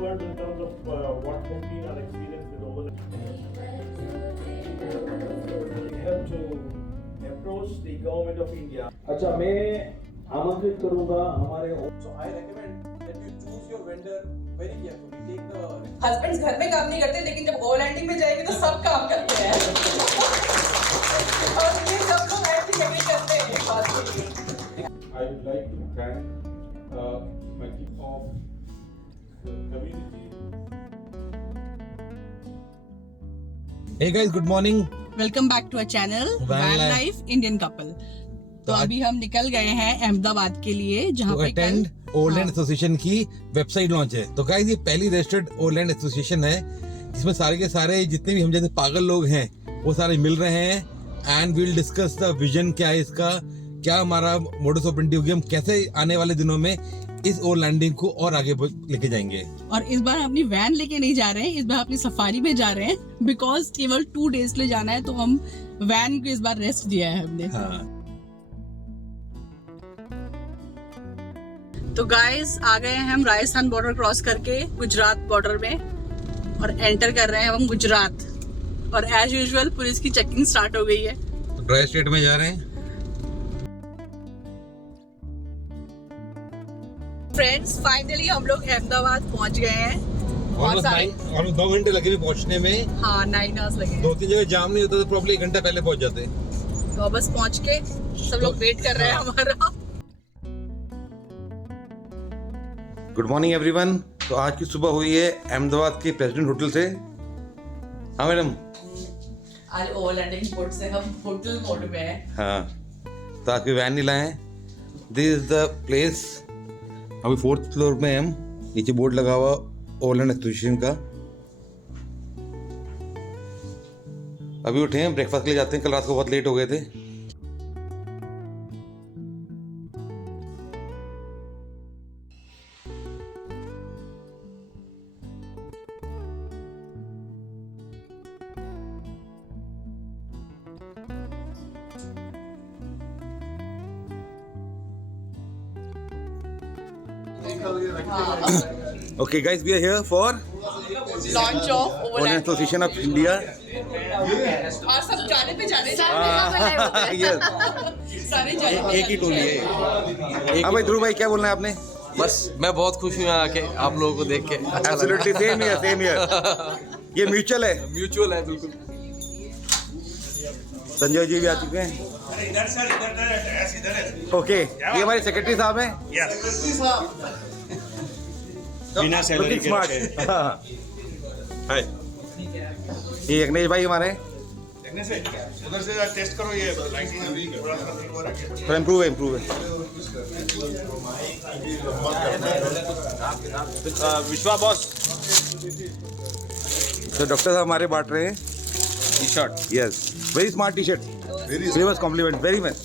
Words in terms of what has been our experience with Overland. We have to approach the government of India. अच्छा मैं आमंत्रित करूंगा हमारे. So I recommend that you choose your vendor very carefully. Take the. Husbands घर में काम नहीं करते लेकिन जब ओलैंडिंग में जाएंगे तो सब काम करते हैं और ये सब लोग ऐसे एग्री करते हैं एक बात के लिए. I would like to thank my team of community. Hey guys, good morning. Welcome back to our channel van life Indian couple. तो अभी हम निकल गए हैं अहमदाबाद के लिए जहाँ पे अटेंड ओलैंड एसोसिएशन की वेबसाइट लॉन्च है. तो गाइस ये पहली रजिस्टर्ड ओलैंड एसोसिएशन है जिसमें सारे के सारे जितने भी हम जैसे पागल लोग हैं वो सारे मिल रहे हैं and we will discuss the vision क्या है इसका, क्या हमारा मोडस ऑपरेंडी होगी, हम कैसे आने वाले दिनों में इस ओलैंडिंग को और आगे लेके जाएंगे. और इस बार अपनी वैन लेके नहीं जा रहे हैं, इस बार अपनी सफारी में जा रहे हैं बिकॉज केवल 2 डेज ले जाना है तो हम वैन को इस बार रेस्ट दिया है हमने. हाँ. तो गाइस आ गए हैं हम राजस्थान बॉर्डर क्रॉस करके गुजरात बॉर्डर में और एंटर कर रहे हैं हम गुजरात. और एज यूजुअल पुलिस की चेकिंग स्टार्ट हो गई है. तो ड्राई स्टेट में जा रहे हैं. फ्रेंड्स फाइनली हम लोग अहमदाबाद पहुंच गए हैं. बहुत सारे 2 घंटे लगे भी पहुंचने में. हाँ 9 आवर्स लगे. 2-3 जगह जाम नहीं होता तो प्रॉब्लम 1 घंटा पहले पहुंच जाते. तो बस पहुंच के सब लोग वेट कर रहे हैं हमारा. Good morning everyone. तो आज की सुबह हुई है अहमदाबाद के प्रेसिडेंट होटल से. हाँ मैडम. आज ओवरलैंडिंग पोर्ट से हम होटल मोड में हैं. हाँ. तो आपकी वैन नहीं लाए. This is the place. अभी 4th फ्लोर में हम. नीचे बोर्ड लगा हुआ ओलैंड एसोसिएशन का. अभी उठे हैं, ब्रेकफास्ट के लिए जाते हैं. कल रात को बहुत लेट हो गए थे. Okay guys, we are here for launch of Oland overland. Association of India. और सब जाने पे जाने Yes. सारे जाने एक ही टोली है. हाँ भाई ध्रुव भाई क्या बोलना है आपने? बस मैं बहुत खुश हूँ यहाँ आके आप लोगों को देख के. अच्छा Absolutely same here, same here. ये म्यूचुअल है. म्यूचुअल है बिल्कुल. संजय जी भी आ चुके हैं. ओके ये हमारे सेक्रेटरी साहब हैं. बिना सैलरी के स्मार्ट. हाय. ये यज्ञेश भाई हमारे. उधर से टेस्ट करो ये लाइटिंग अभी थोड़ा सा ठीक हो रहा है. थोड़ा इम्प्रूव है. विश्वा बॉस. तो डॉक्टर साहब हमारे बांट रहे हैं T shirt. Yes. Very smart T shirt. Famous compliment. Very much.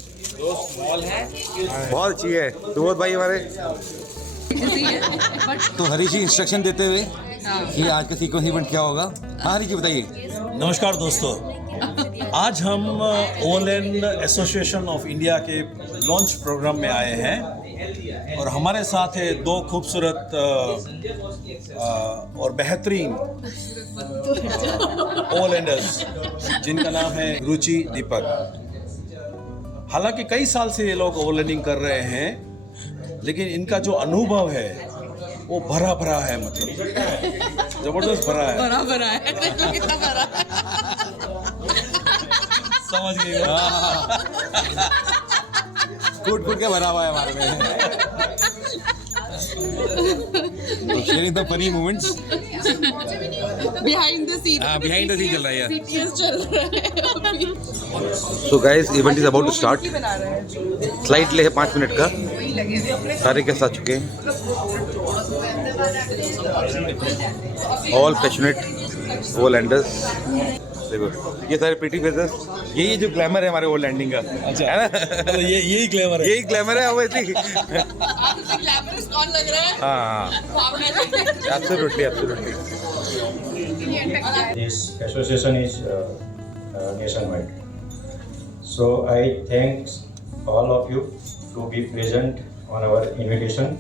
बहुत अच्छी है. तो बहुत भाई हमारे. तो हरीश जी इंस्ट्रक्शन देते हुए कि आज का सीक्वेंस इवेंट क्या होगा. हाँ हरीश जी बताइए. नमस्कार दोस्तों. आज हम ओलैंड एसोसिएशन ऑफ इंडिया के लॉन्च प्रोग्राम में आए हैं और हमारे साथ है 2 खूबसूरत और बेहतरीन ओलैंडर्स जिनका नाम है रुचि दीपक. हालांकि कई साल से ये लोग ओवरलैंडिंग कर रहे हैं लेकिन इनका जो अनुभव है वो भरा भरा है. मतलब जबरदस्त भरा है. भरा है. कितना भरा है. समझ गए. कूट के भरा हुआ है हमारे में. तो sharing the funny moments. Behind the scene. Behind the scene चल रहा है. सीटीएस चल रहा है अभी. So guys event is about to start. Slide ले है 5 मिनट का. सारे गेस्ट आ चुके हैं. All passionate overlanders. देखो ये सारे प्रीटी फेसेस. यही जो ग्लैमर है हमारे ओलैंडिंग का. अच्छा है ना. तो यही ग्लैमर है. यही ग्लैमर है ऑब्वियसली. ग्लैमरस कौन लग रहा है. हाँ absolutely. This association is nationwide. So I thank all of you to be present on our invitation.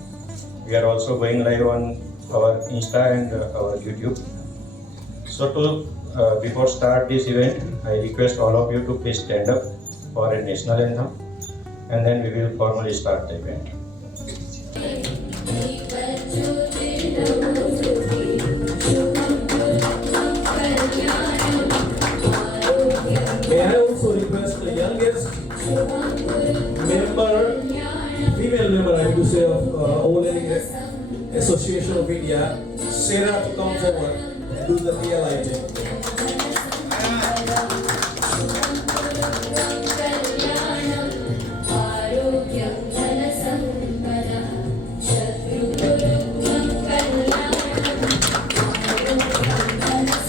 We are also going live on our Insta and our YouTube. So before start this event, I request all of you to please stand up for a national anthem, and then we will formally start the event. May I also request the youngest member, female member, I have to say, of Overlanding Association of India, Sarah, to come forward and do the real lighting.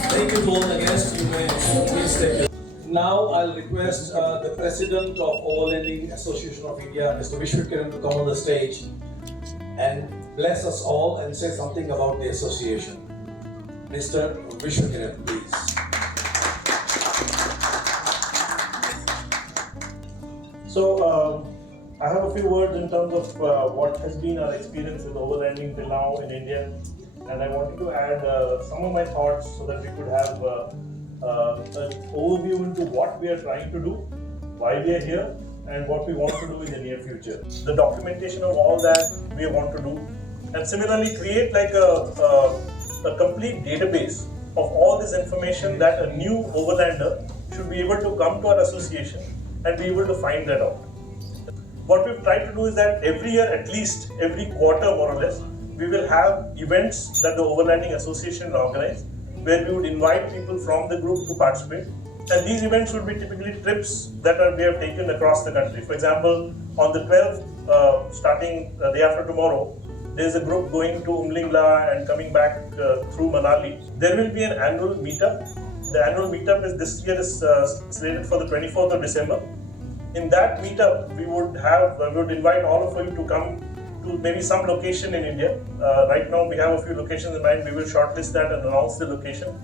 Thank you to all the guests. You may please take your. Now I'll request the President of Overlanding Association of India, Mr. Vishwakiran, to come on the stage and bless us all and say something about the association. Mr. Vishwakiran, please. So, I have a few words in terms of what has been our experience with overlanding till now in India, and I wanted to add some of my thoughts so that we could have an overview into what we are trying to do, why we are here, and what we want to do in the near future. The documentation of all that we want to do, and similarly create like a complete database of all this information that a new overlander should be able to come to our association and be able to find that out. What we've tried to do is that every year, at least every quarter more or less, we will have events that the Overlanding Association will organize, where we would invite people from the group to participate. And these events would be typically trips that we have taken across the country. For example, on the 12th, starting the day after tomorrow, there is a group going to Umlingla and coming back through Manali. There will be an annual meetup. The annual meetup this year is slated for the 24th of December. In that meetup, we would invite all of you to come to maybe some location in India. Right now, we have a few locations in mind. We will shortlist that and announce the location.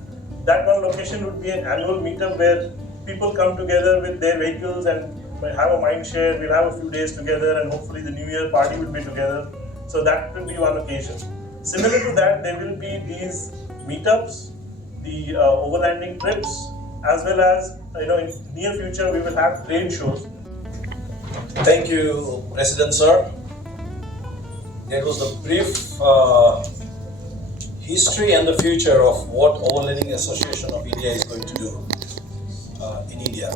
That one location would be an annual meetup where people come together with their vehicles and have a mind share. We'll have a few days together, and hopefully the New Year party will be together. So that will be one occasion. Similar to that, there will be these meetups, the overlanding trips, as well as in near future we will have trade shows. Thank you, President Sir. That was a brief history and the future of what Overlanding Association of India is going to do in India.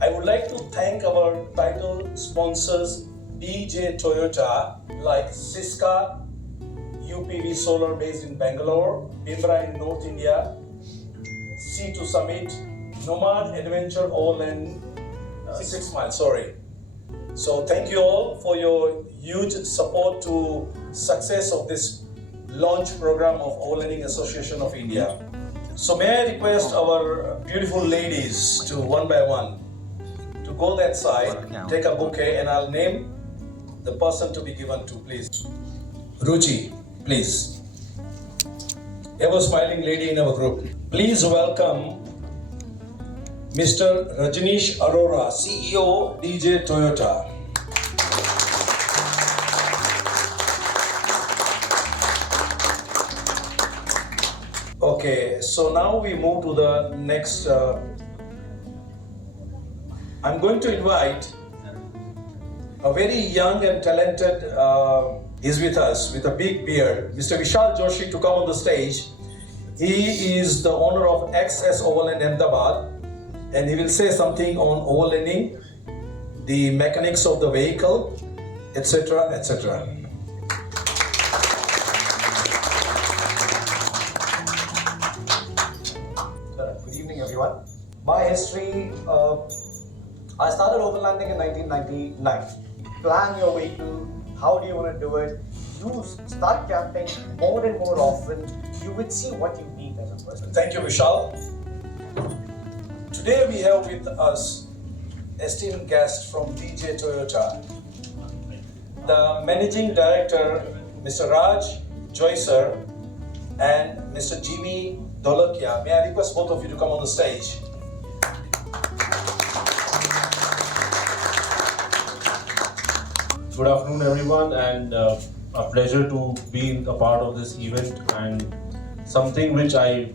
I would like to thank our title sponsors DJ Toyota like Siska, UPV Solar based in Bangalore, Bimra in North India, C2 Summit, Nomad Adventure Overland 6 Miles, sorry. So thank you all for your huge support to success of this launch program of Overlanding Association of India. So may I request our beautiful ladies to one by one to go that side, take a bouquet, and I'll name the person to be given to, please. Ruchi, please. Ever smiling lady in our group. Please welcome Mr. Rajneesh Arora, CEO, DJ Toyota. Okay, so now we move to the next. I'm going to invite a very young and talented, is with us with a big beard, Mr. Vishal Joshi, to come on the stage. He is the owner of XS Overland Ahmedabad, and he will say something on overlanding, the mechanics of the vehicle, etc., etc. Good evening, everyone. My history, I started overlanding in 1999. Plan your vehicle, how do you want to do it? You start camping more and more often, you would see what you need as a person. Thank you, Vishal. Today we have with us esteemed guest from DJ Toyota, the Managing Director, Mr. Raj Joycer, and Mr. Jimmy Dolakia. May I request both of you to come on the stage? Good afternoon, everyone, and a pleasure to be a part of this event and something which I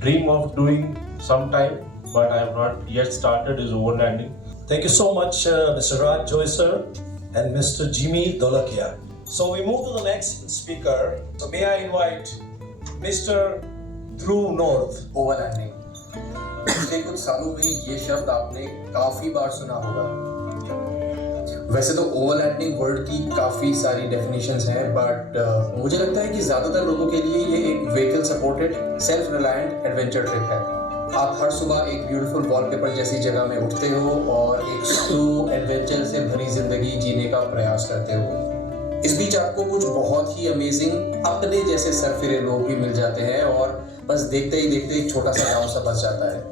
dream of doing sometime, but I have not yet started is overlanding. Thank you so much, Mr. Raj Joy sir and Mr. Jimmy Dolakia. So we move to the next speaker. So may I invite Mr. Dhruv North. Overlanding पिछले कुछ सालों में ये शब्द आपने काफी बार सुना होगा। वैसे तो ओवरलैंडिंग वर्ड की काफी सारी डेफिनेशंस हैं, बट मुझे लगता है कि ज्यादातर लोगों के लिए ये एक vehicle supported self reliant adventure trip है। आप हर सुबह एक ब्यूटीफुल वॉलपेपर जैसी जगह में उठते हो और एक स्लो एडवेंचर से भरी जिंदगी जीने का प्रयास करते हो। इस बीच आपको कुछ बहुत ही अमेजिंग अपने जैसे सरफिरे लोग भी मिल जाते हैं और बस देखते ही देखते एक छोटा सा गांव सा बस जाता है।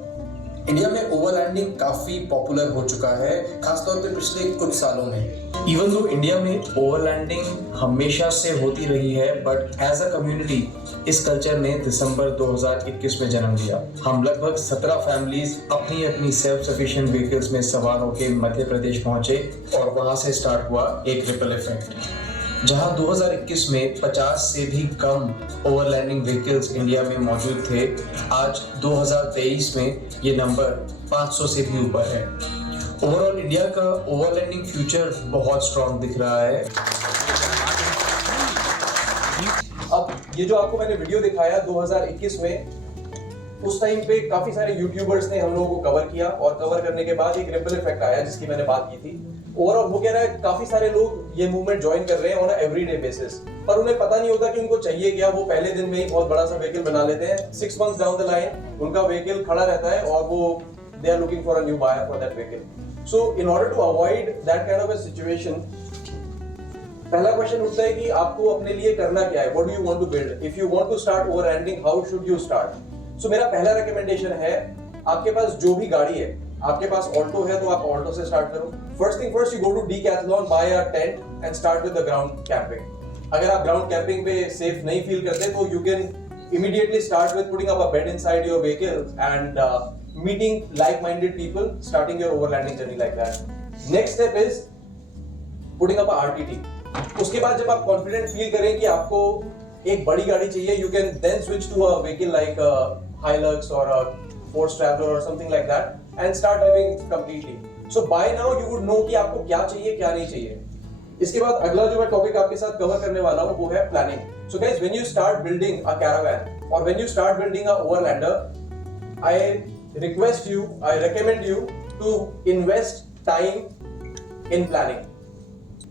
इंडिया में ओवरलैंडिंग काफी पॉपुलर हो चुका है, खासतौर पे पिछले कुछ सालों में। इवन दो इंडिया में ओवरलैंडिंग हमेशा से होती रही है, बट एज अ कम्युनिटी इस कल्चर ने दिसंबर 2021 में जन्म लिया। हम लगभग 17 फैमिलीज अपनी अपनी सेल्फ सफिशिएंट व्हीकल्स में सवार होकर मध्य प्रदेश पहुंचे और वहां से स्टार्ट हुआ एक रिपल इफेक्ट। जहां 2021 में 50 से भी कम ओवरलैंडिंग व्हीकल्स इंडिया में मौजूद थे, आज 2023 में ये नंबर 500 से भी ऊपर है। ओवरऑल इंडिया का ओवरलैंडिंग फ्यूचर बहुत स्ट्रॉन्ग दिख रहा है। अब ये जो आपको मैंने वीडियो दिखाया 2021 में, उस टाइम पे काफी सारे यूट्यूबर्स ने हम लोगों को कवर किया और कवर करने के बाद एक रिपल इफेक्ट आया जिसकी मैंने बात की थी। ओवरऑल वो कह रहा है काफी सारे लोग ये मूवमेंट ज्वाइन कर रहे हैं ऑन एवरीडे बेसिस, पर उन्हें पता नहीं होता कि उनको चाहिए क्या। वो पहले दिन में ही बहुत बड़ा सा व्हीकल बना लेते हैं, 6 मंथ्स डाउन द लाइन उनका व्हीकल खड़ा रहता है और वो they are looking for a new buyer for that vehicle. So in order to avoid that kind of a situation, पहला क्वेश्चन उठता है कि आपको अपने लिए करना क्या है, what do you want to build, if you want to start overlanding how should you start. So मेरा पहला रिकमेंडेशन है, आपके पास जो भी गाड़ी है, आपके पास ऑल्टो है तो आप ऑल्टो से स्टार्ट करो। First thing first, you go to Decathlon, buy a tent and start with the ground camping. अगर आप ग्राउंड कैंपिंग पे सेफ नहीं फील करते तो you can immediately start with putting up a bed inside your vehicle and meeting like-minded people, starting your overlanding journey like that. Next step is putting up a RTT. उसके बाद जब आप confident feel करें कि आपको एक बड़ी गाड़ी चाहिए, you can then switch to a vehicle like a Hilux or a Force Traveler or something like that and start living completely. So by now you would know कि आपको क्या चाहिए क्या नहीं चाहिए। इसके बाद अगला जो मैं टॉपिक आपके साथ कवर करने वाला हूँ वो है planning. So guys, when you start building a caravan or when you start building a overlander, I request you, I recommend you to invest time in planning.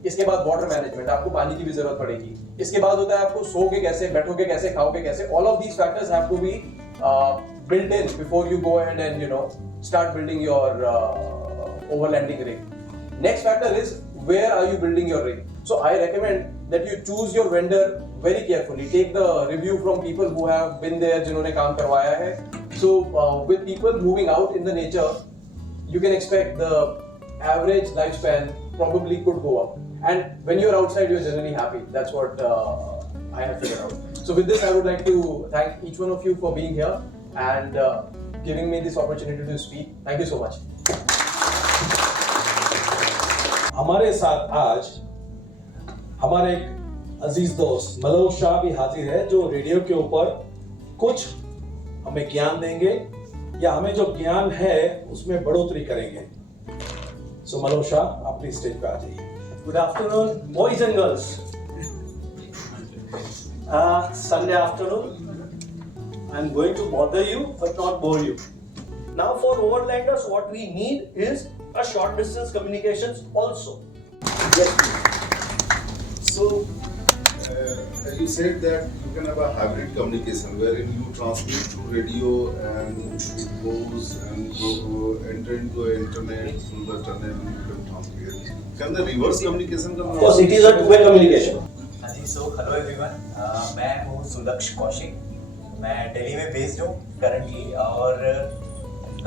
इसके बाद वाटर मैनेजमेंट, आपको पानी की भी जरूरत पड़ेगी। इसके बाद होता है आपको सोओगे कैसे, बैठोगे कैसे, खाओगे कैसे। All of these factors have to be built in before you go ahead and start building your overlanding rig. Next factor is where are you building your rig? So I recommend that you choose your vendor very carefully. Take the review from people who have been there, जिन्होंने काम करवाया है. So with people moving out in the nature, you can expect the average lifespan probably could go up. And when you're outside, you're generally happy. That's what I have figured out. So with this, I would like to thank each one of you for being here and giving me this opportunity to speak. Thank you so much. हमारे साथ आज हमारे एक अजीज दोस्त मलौक शाह भी हाजिर है, जो रेडियो के ऊपर कुछ हमें ज्ञान देंगे या हमें जो ज्ञान है उसमें बढ़ोतरी करेंगे। सो मलौक शाह, आप प्लीज स्टेज पे आ जाइए। Good afternoon, boys and girls. Sunday afternoon. I'm going to bother you but not bore you. Now for overlanders, what we need is a short distance communications also. Yes, please. So, you said that you can have a hybrid communication wherein you transmit through radio and it goes and go enter into the internet through the tunnel and you can transmit. Can the reverse communication come? Of course, it is a two-way communication. हाँ जी, so hello everyone. मैं हूँ सुलक्ष कौशिक. मैं दिल्ली में based हूँ currently और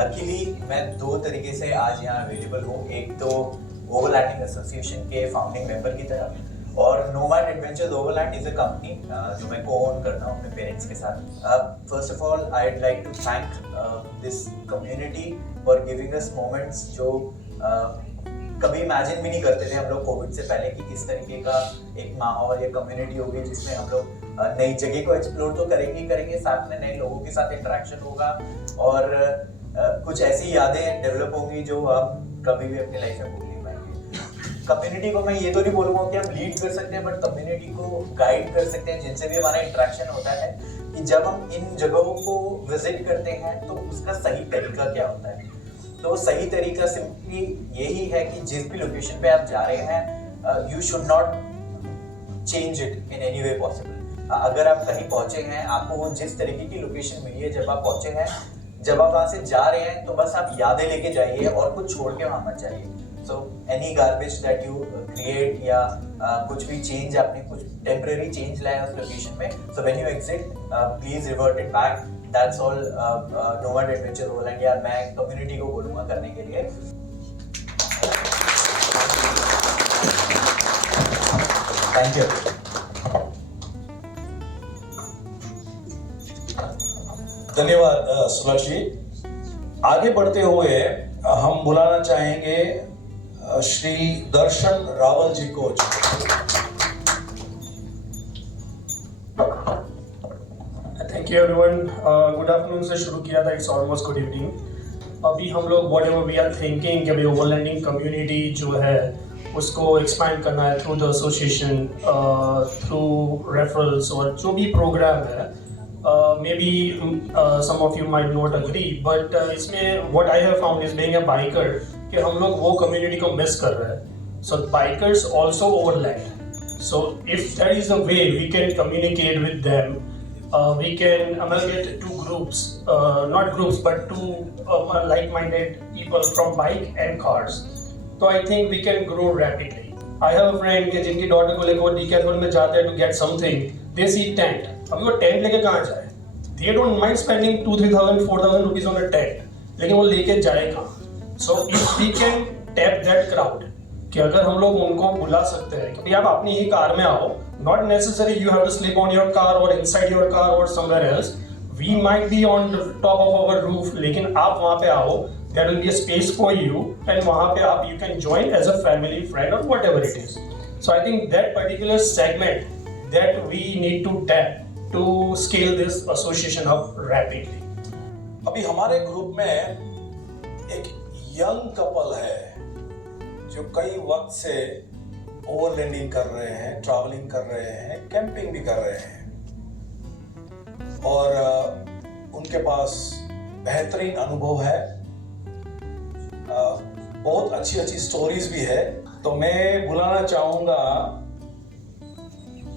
luckily मैं दो तरीके से आज यहाँ अवेलेबल हूँ. एक तो ओवरलैंडिंग एसोसिएशन के फाउंडिंग मेंबर की तरह और nomad adventures overland is a company जो मैं को ओन करता हूँ अपने पेरेंट्स के साथ. First of all I would like to thank this community for giving us moments जो कभी इमेजिन भी नहीं करते थे हम लोग कोविड से पहले कि इस तरीके का एक माहौल या कम्युनिटी होगी जिसमें हम लोग नई जगह को एक्सप्लोर तो करेंगे ही करेंगे, साथ में नए लोगों के साथ इंटरेक्शन होगा और कुछ ऐसी यादें डेवलप होंगी जो हम कभी भी अपनी लाइफ में भूल नहीं पाएंगे। कम्युनिटी को मैं ये तो नहीं बोलूँगा कि हम लीड कर सकते हैं, बट कम्युनिटी को गाइड कर सकते हैं जिनसे भी हमारा इंटरेक्शन होता है, कि जब हम इन जगहों को विजिट करते हैं तो उसका सही तरीका क्या होता है। तो सही तरीका सिंपली यही है कि जिस भी लोकेशन पे आप जा रहे हैं you should not change it in any way possible. अगर आप कहीं पहुंचे हैं, आपको वो जिस तरीके की लोकेशन मिली है जब आप पहुंचे हैं, जब आप वहां से जा रहे हैं तो बस आप यादें लेके जाइए और कुछ छोड़ के वहां मत जाइए। So any garbage that you create या कुछ भी चेंज, आपने कुछ टेम्परेरी चेंज लाया उस लोकेशन में, so when you exit please revert it back. That's all nomad adventure overland, या मैं कम्युनिटी को बोलूंगा करने के लिए। Thank you. धन्यवाद सुलक्ष जी। आगे बढ़ते हुए हम बुलाना चाहेंगे श्री दर्शन रावल जी को। Thank you everyone. Good afternoon से शुरू किया था, इट्स ऑलमोस्ट गुड इवनिंग। अभी हम लोग whatever we are thinking कि अभी ओवरलैंडिंग कम्युनिटी जो है उसको एक्सपैंड करना है through the association, through referrals और जो भी प्रोग्राम है। Maybe some of you might not agree, but इसमें what I have found is being a biker कि हम लोग वो community को miss कर रहे हैं। So bikers also overland. So if there is a way we can communicate with them, we can amalgamate two groups, not groups but two like-minded people from bike and cars. So I think we can grow rapidly. I have a friend कि जिनकी daughter को लेकर वो decathlon में जाते हैं to get something, they see tent. अभी वो टेंट लेके कहाँ जाए? They don't mind spending 2,000, 4,000 rupees on a tent, लेकिन वो लेके जाए कहाँ? So if we can tap that crowd, कि अगर हम लोग उनको बुला सकते हैं कि आप अपनी ही कार में आओ, not necessarily you have to sleep on your car or inside your car or somewhere else. We might be on the top of our roof, लेकिन आप वहाँ पे आओ, there will be a space for you, and वहाँ पे आप you can join as a family, friend or whatever it is. So I think that particular segment that we need to tap to scale this association up rapidly. अभी हमारे group में एक young couple है जो कई वक्त से overlanding कर रहे हैं, ट्रैवलिंग कर रहे हैं, कैंपिंग भी कर रहे हैं और उनके पास बेहतरीन अनुभव है, बहुत अच्छी अच्छी स्टोरीज भी है। तो मैं बुलाना चाहूंगा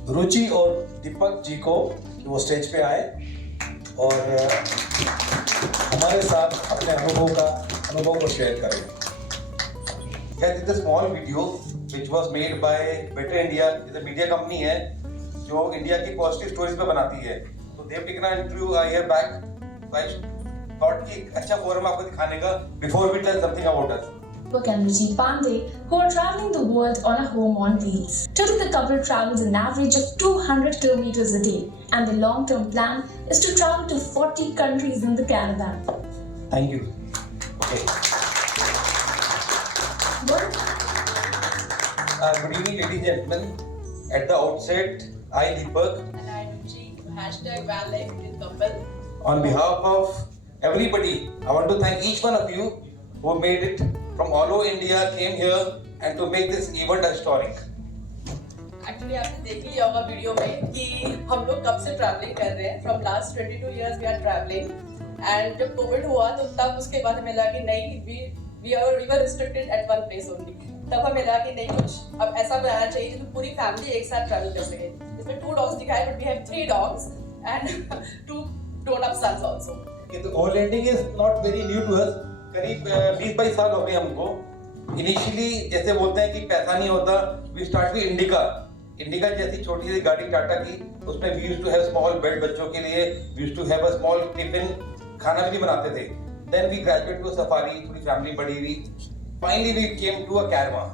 रुचि और दीपक जी को कि वो स्टेज पे आए और हमारे साथ अपने अनुभव को शेयर करें। Guys, it's a small video which was made by Better India, is a media company है जो इंडिया की पॉजिटिव स्टोरीज पे बनाती है। तो they have taken an interview a year back, so I thought कि एक अच्छा फोरम आपको दिखाने का before we tell something about us. And Ruchi Pandey, who are traveling the world on a home on wheels. Today, the couple travels an average of 200 kilometers a day, and the long-term plan is to travel to 40 countries in the caravan. Thank you. Okay. Good evening, ladies and gentlemen. At the outset, I, Deepak, And I, Ruchi, #OneLifeInCouple. on behalf of everybody, I want to thank each one of you who made it from all over India, came here and to make this event historic. Actually आपने देख लिया होगा video में कि हम लोग कब से ट्रैवलिंग कर रहे हैं। From last 22 years we are travelling, and जब कोविड हुआ तो तब उसके बाद हमें लगा कि नहीं, we were restricted at one place only. तब हमें लगा कि नहीं, कुछ अब ऐसा बनाना चाहिए जिसमें पूरी फैमिली एक साथ ट्रैवल कर सके। इसमें 2 dogs दिखाए, but we have 3 dogs and 2 grown-up sons also. तो overlanding is not very new to us. करीब 20-22 साल हो गए हमको। इनिशियली जैसे बोलते हैं कि पैसा नहीं होता, वी स्टार्ट विद इंडिका जैसी छोटी सी गाड़ी टाटा की, उसमें we used to have small bed बच्चों के लिए, we used to have a small tiffin, खाना भी बनाते थे। Then we graduate to Safari, थोड़ी फैमिली बड़ी हुई, finally we came to a caravan.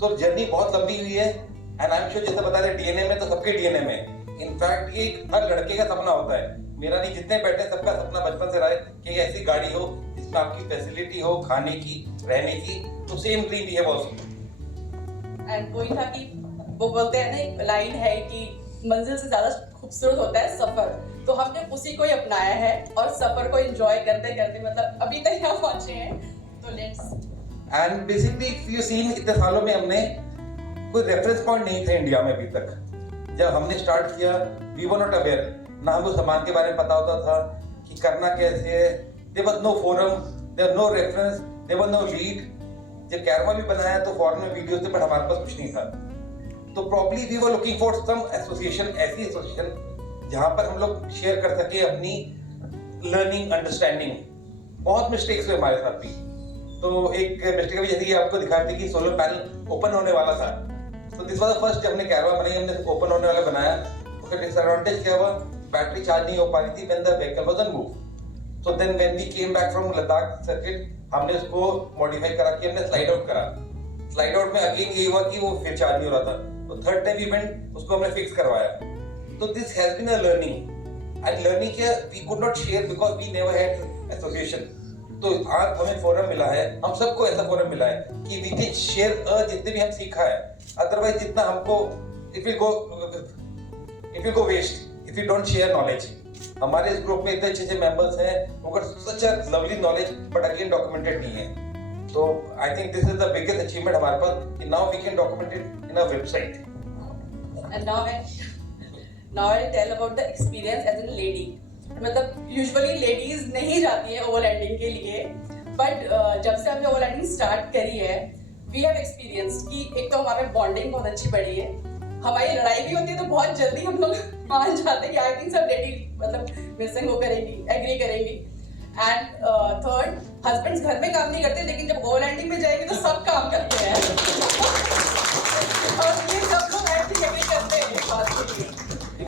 तो जर्नी बहुत लंबी हुई है एंड आई एम श्योर जैसे बता रहे डीएनए में, तो सबके डीएनए में इनफैक्ट ये हर लड़के का सपना होता है। मेरा नहीं, जितने बैठे सबका सपना बचपन से रहा है कि ऐसी गाड़ी हो जिसमें आपकी फैसिलिटी हो खाने की, रहने की, तो same dream we have also. And वही था कि वो बोलते हैं ना, एक लाइन है कि मंजिल से ज्यादा खूबसूरत होता है सफर, तो हमने उसी को ही अपनाया है और सफर को एंजॉय करते करते मतलब अभी तक यहाँ पहुंचे हैं। तो let's end basically if you seen इतने सालों में हमने कोई रेफरेंस पॉइंट नहीं था इंडिया में अभी तक। जब हमने स्टार्ट किया वी वर नॉट अवेयर, ना हमको सामान के बारे में पता होता था कि करना कैसे है। There was no forum, there was no reference, there was no lead. जब कैरवा भी बनाया तो फॉरेन में वीडियोस थे बट हमारे पास कुछ नहीं था। तो probably we were looking for some association, ऐसी एसोसिएशन जहां पर हम लोग शेयर कर सके अपनी लर्निंग, अंडरस्टैंडिंग। बहुत मिस्टेक्स हुए हमारे साथ भी। तो एक मिस्टेक भी जैसे कि आपको दिखा थी कि सोलर पैनल ओपन होने वाला था, तो दिस वाज द फर्स्ट। जब हमने कैरवा बनाई हमने ओपन होने वाला बनाया, उसका डिसएडवांटेज क्या हुआ, बैटरी चार्ज नहीं हो पा रही थी when the vehicle was on move. So then when we came back from Ladakh circuit, हमने उसको मॉडिफाई करा के हमने स्लाइड आउट करा। स्लाइड आउट में अगेन यही हुआ कि वो फिर चार्ज नहीं हो रहा था, तो थर्ड टाइम इवेंट उसको हमने फिक्स करवाया। तो this has been a learning, and learning क्या, we could not share because we never had association. तो आज हमें फोरम मिला है, हम सबको ऐसा फोरम मिला है कि वी कैन शेयर जितने भी हम सीखा है। अदरवाइज जितना हमको if you go waste if you don't share knowledge. हमारे इस ग्रुप में इतने अच्छे मेंबर्स हैं, उनका such a lovely knowledge but again documented नहीं है। तो I think this is the biggest achievement हमारे पास कि now we can document it in a website. And now I tell about the experience as a lady. मतलब usually ladies नहीं जाती है ओवरलैंडिंग के लिए, बट जब से हमने ओवरलैंडिंग स्टार्ट करी है वी हैव एक्सपीरियंस कि एक तो हमारे बॉन्डिंग बहुत अच्छी बढ़ी है। हमारी लड़ाई भी होती है तो बहुत जल्दी हम लोग मान जाते हैं कि आई थिंक सब लेडी मतलब मेरे से वो करेंगी, एग्री करेंगी। एंड थर्ड, हस्बैंड्स घर में काम नहीं करते लेकिन जब ओवरलैंडिंग में जाएंगे तो सब काम करते हैं और ये सब लोग आई थिंक एग्री करते हैं इस बात के लिए।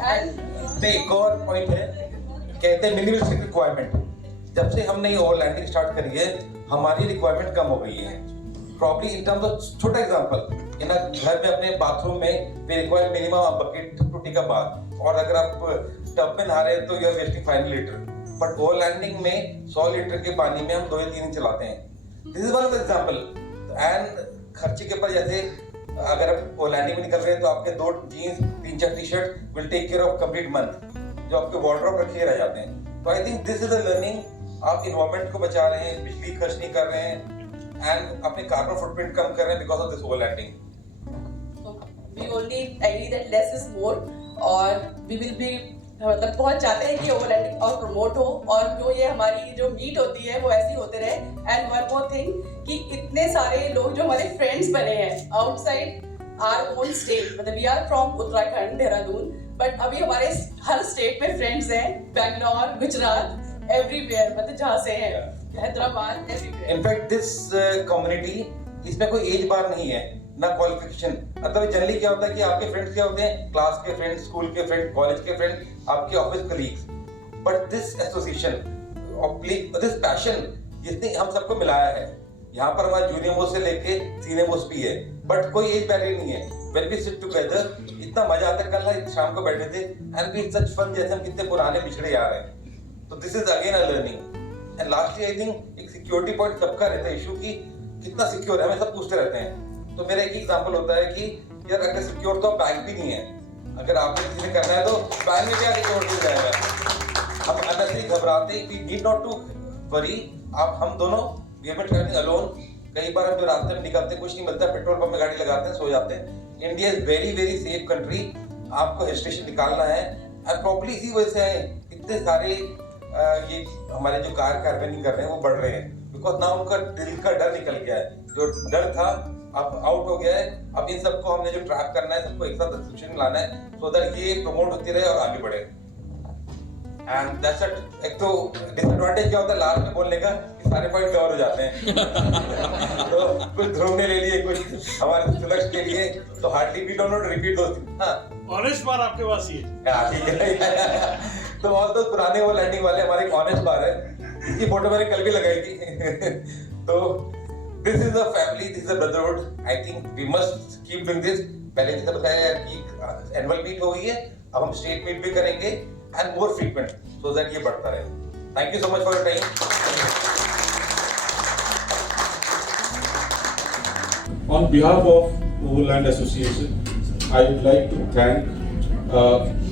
एंड एक और पॉइंट है, कहते हैं मिनिमलिस्टिक रिक्वायरमेंट। जब से हमने ये ओवरलैंडिंग स्टार्ट करी है हमारी रिक्वायरमेंट कम हो गई है। प्रॉब्ली इन टर्म्स ऑफ, छोटा एग्जांपल, इन घर में अपने बाथरूम में we require minimum a bucket to take a bath, और अगर आप टब में नहा रहे हैं तो you are wasting 5 litre. But overlanding में 100 लीटर के पानी में हम 2 या 3 चलाते हैं। This is one of the example. And खर्चे के ऊपर, जैसे अगर आप ओवरलैंडिंग में निकल रहे हैं तो आपके 2 jeans 3-4 T shirt will take care of complete month, जो आपके वार्डरोब रखे रह जाते हैं। तो I think this is a learning. आप इन्वायरमेंट को बचा रहे हैं, बिजली खर्च नहीं कर रहे हैं, एंड अपने कार्बन फुटप्रिंट कम कर रहे हैं because of this overlanding. we only agree that less is more, और we will be मतलब बहुत चाहते हैं कि ओवरलैंडिंग और प्रमोट हो और जो ये हमारी जो मीट होती है वो ऐसी होते रहे। एंड वन मोर थिंग कि इतने सारे लोग जो हमारे फ्रेंड्स बने हैं आउटसाइड आवर ओन स्टेट, मतलब we are from Uttarakhand, Dehradun, but अभी हमारे हर स्टेट में फ्रेंड्स हैं, बैंगलोर, गुजरात, एवरीवेयर, मतलब जहाँ से हैं, Hyderabad, everywhere. In fact this community, इसमें कोई एज बार नहीं है ना क्वालिफिकेशन। मतलब जनरली क्या होता है कि आपके फ्रेंड्स क्या होते हैं, क्लास के फ्रेंड्स, स्कूल के फ्रेंड, कॉलेज के फ्रेंड, आपके office colleagues. But this association, this passion जिसने हम सबको मिलाया है, यहाँ पर हमारे जूनियर मोस्ट से लेके सीनियर मोस्ट भी है, बट कोई एज बैरियर नहीं है। व्हेन वी सिट टुगेदर इतना मजा आता है। कल ना शाम को बैठे थे एंड वी सच फन, जैसे हम कितने पुराने पिछड़े यार हैं। तो this is again a learning. And lastly I think एक सिक्योरिटी पॉइंट सबका रहता है इशू की कितना सिक्योर है, हमें सब पूछते रहते हैं। तो मेरा एक एग्जांपल होता है कि यार अगर सिक्योर तो बैंक भी नहीं है, अगर आपने किसी ने करना है तो बैंक में क्या सिक्योर हो जाएगा। हम अननेसेसरी घबराते हैं, we need not to worry. आप हम दोनों we have been travelling alone. कई बार हम जो रास्ते में निकलते हैं कुछ नहीं मिलता, पेट्रोल पंप में गाड़ी लगाते हैं, सो जाते हैं। India is very very safe country. आपको हिल स्टेशन निकालना है एंड प्रॉपर्ली इसी वजह से इतने सारे ये हमारे जो कार्बन कर रहे हैं वो बढ़ रहे हैं, बिकॉज ना उनका दिल का डर निकल गया है। जो डर था अब आउट हो गया है। अब इन सबको हमने जो ट्रैप करना है, सबको एक साथ डिस्कशन में लाना है सो दैट ये प्रमोट होती रहे और आगे बढ़े। And that's it. एक तो डिसएडवांटेज क्या होता है लास्ट में बोलने का कि सारे पॉइंट कवर हो जाते हैं तो कुछ ध्रुव ने ले लिए, कुछ हमारे सुलक्ष के लिए, तो hardly we don't know to repeat those things. हां, ऑनेस्ट बार आपके पास ही है। हां, ठीक है। तो बहुत तो पुराने वो लैंडिंग वाले हमारे ऑनेस्ट बार है, इसकी फोटो मैंने कल भी लगाई थी। तो this is a family, this is a brotherhood. I think we must keep doing this. पहले जैसे बताया कि एनुअल मीट हो गई है, अब हम स्टेट मीट भी करेंगे and more frequent so that ये बढ़ता रहे। Thank you so much for your time. On behalf of Overland Association, I would like to thank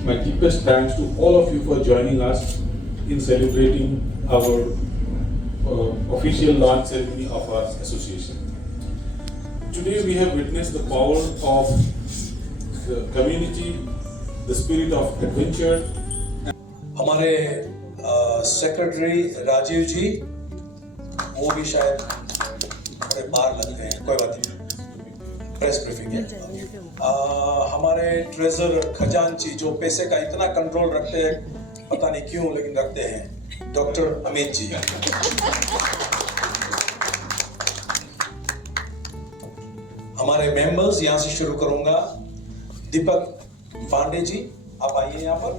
my deepest thanks to all of you for joining us in celebrating our official launch ceremony of our association. Today we have witnessed the power of the community, the spirit of adventure. हमारे secretary Rajiv जी वो भी शायद थोड़े बाहर लग गए हैं, कोई बात नहीं, प्रेस ब्रीफिंग है। हमारे ट्रेजर खजांची जो पैसे का इतना कंट्रोल रखते हैं, पता नहीं क्यों लेकिन रखते हैं, डॉक्टर अमित जी। हमारे मेंबर्स यहाँ से शुरू करूंगा। दीपक पांडे जी आप आइए यहाँ पर।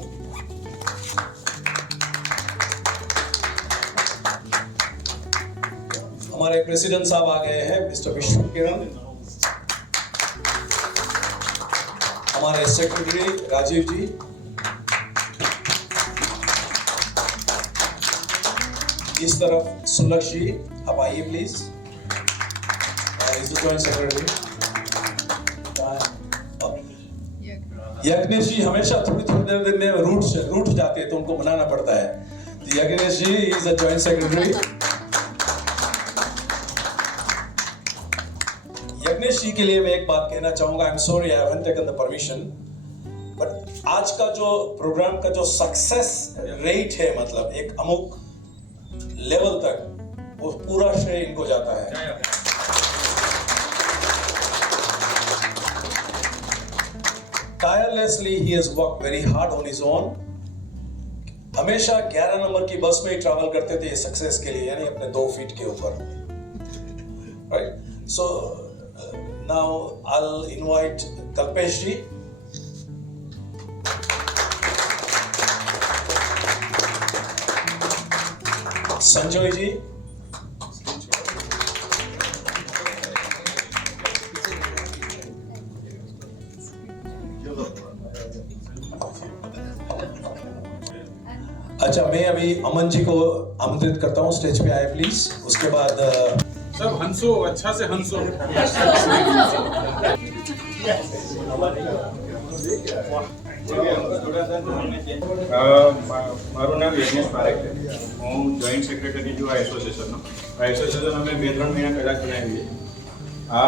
हमारे प्रेसिडेंट साहब आ गए हैं, मिस्टर विश्व किरण। हमारे सेक्रेटरी राजीव जी। इस तरफ सुलक्ष जी आप आइए प्लीज। जॉइंट सेक्रेटरी यज्ञेश जी हमेशा थोड़ी थोड़ी देर में रूठ जाते हैं तो उनको बनाना पड़ता है। तो Yagnesh ji is the joint secretary. Yagnesh ji के लिए मैं एक बात कहना चाहूंगा। I am sorry I haven't taken the permission, but आज का जो प्रोग्राम का जो सक्सेस रेट है, मतलब एक अमुक लेवल तक, वो पूरा श्रेय इनको जाता है। Tirelessly he has worked very hard on his own. हमेशा 11 नंबर की बस में ही ट्रैवल करते थे ये सक्सेस के लिए, यानी अपने 2 फीट के ऊपर। राइट, सो now I'll invite Kalpesh ji. Sanjoy ji. अच्छा, मैं अभी अमन जी को आमंत्रित करता हूँ, स्टेज पे आए प्लीज। उसके बाद सब हंसो, अच्छा से हंसो। મારું નામ યજ્ઞેશ પારેખ છે, હું જોઈન્ટ સેક્રેટરી છું આ એસોસિએશનનો। આ એસોસિએશન અમે 2-3 મહિના પહેલાં બનાવી છે। આ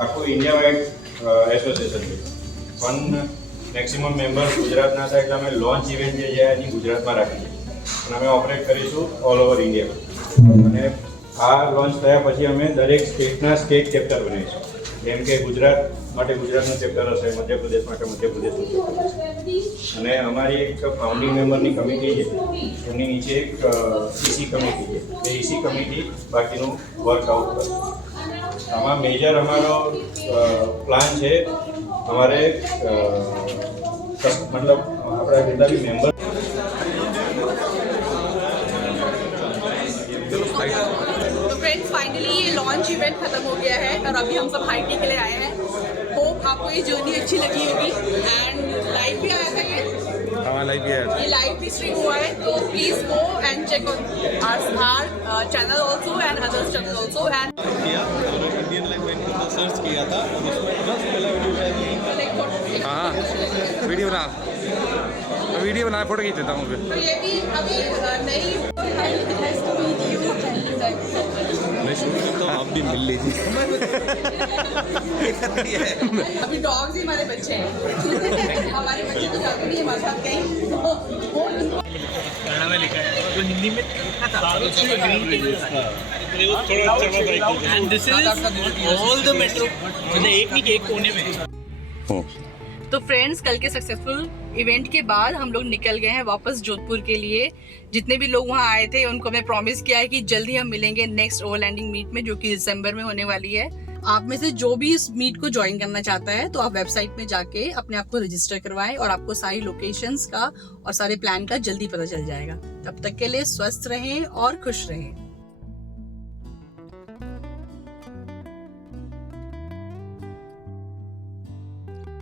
આખું ઇન્ડિયા વાઇડ એસોસિએશન છે, પણ મેક્સિમમ મેમ્બર ગુજરાતના હતા, એટલે અમે લોન્ચ ઇવેન્ટ જે છે એની ગુજરાતમાં રાખીએ અને અમે ઓપરેટ કરીશું ઓલ ઓવર ઇન્ડિયા। અને આ લોન્ચ થયા પછી અમે દરેક સ્ટેટના સ્ટેટ ચેપ્ટર બનાવીશું, જેમ કે ગુજરાત માટે ગુજરાતનું ચેપ્ટર હશે, મધ્યપ્રદેશ માટે મધ્યપ્રદેશનું ચેપ્ટર હશે। અને અમારી એક ફાઉન્ડિંગ મેમ્બરની કમિટી છે, એમની નીચે એક ઈસી કમિટી છે, એ ઈસી કમિટી બાકીનું વર્કઆઉટ કરશે। આમાં મેજર અમારો પ્લાન છે, અમારે मतलब આપણા જેટલા બી મેમ્બર। तो फ्रेंड्स फाइनली ये लॉन्च इवेंट खत्म हो गया है और अभी हम सब हाई टी के लिए आए हैं। होप आपको ये जर्नी अच्छी लगी होगी। एंड लाइव भी आया था ये लाइव भी स्ट्रीम हुआ है, तो please go and check on our channel also and others channel also. And Indian language को सर्च किया था, हाँ वीडियो बना फोटो खींच देता हूँ फिर। तो ये भी अभी नई तो आप भी मिल लीजिए। अभी डॉग्स ही हमारे बच्चे हैं। हमारे बच्चे तो जाते नहीं हमारे साथ कहीं। कन्नड़ में लिखा है तो हिंदी में लिखा था। And this is all the metro, मतलब एक नहीं एक कोने में। तो फ्रेंड्स कल के सक्सेसफुल इवेंट के बाद हम लोग निकल गए हैं वापस जोधपुर के लिए। जितने भी लोग वहाँ आए थे उनको हमने प्रॉमिस किया है कि जल्दी हम मिलेंगे नेक्स्ट ओवरलैंडिंग मीट में, जो कि दिसंबर में होने वाली है। आप में से जो भी इस मीट को ज्वाइन करना चाहता है तो आप वेबसाइट में जाके अपने आप को रजिस्टर करवाएं और आपको सारी लोकेशंस का और सारे प्लान का जल्दी पता चल जाएगा। तब तक के लिए स्वस्थ रहें और खुश रहें।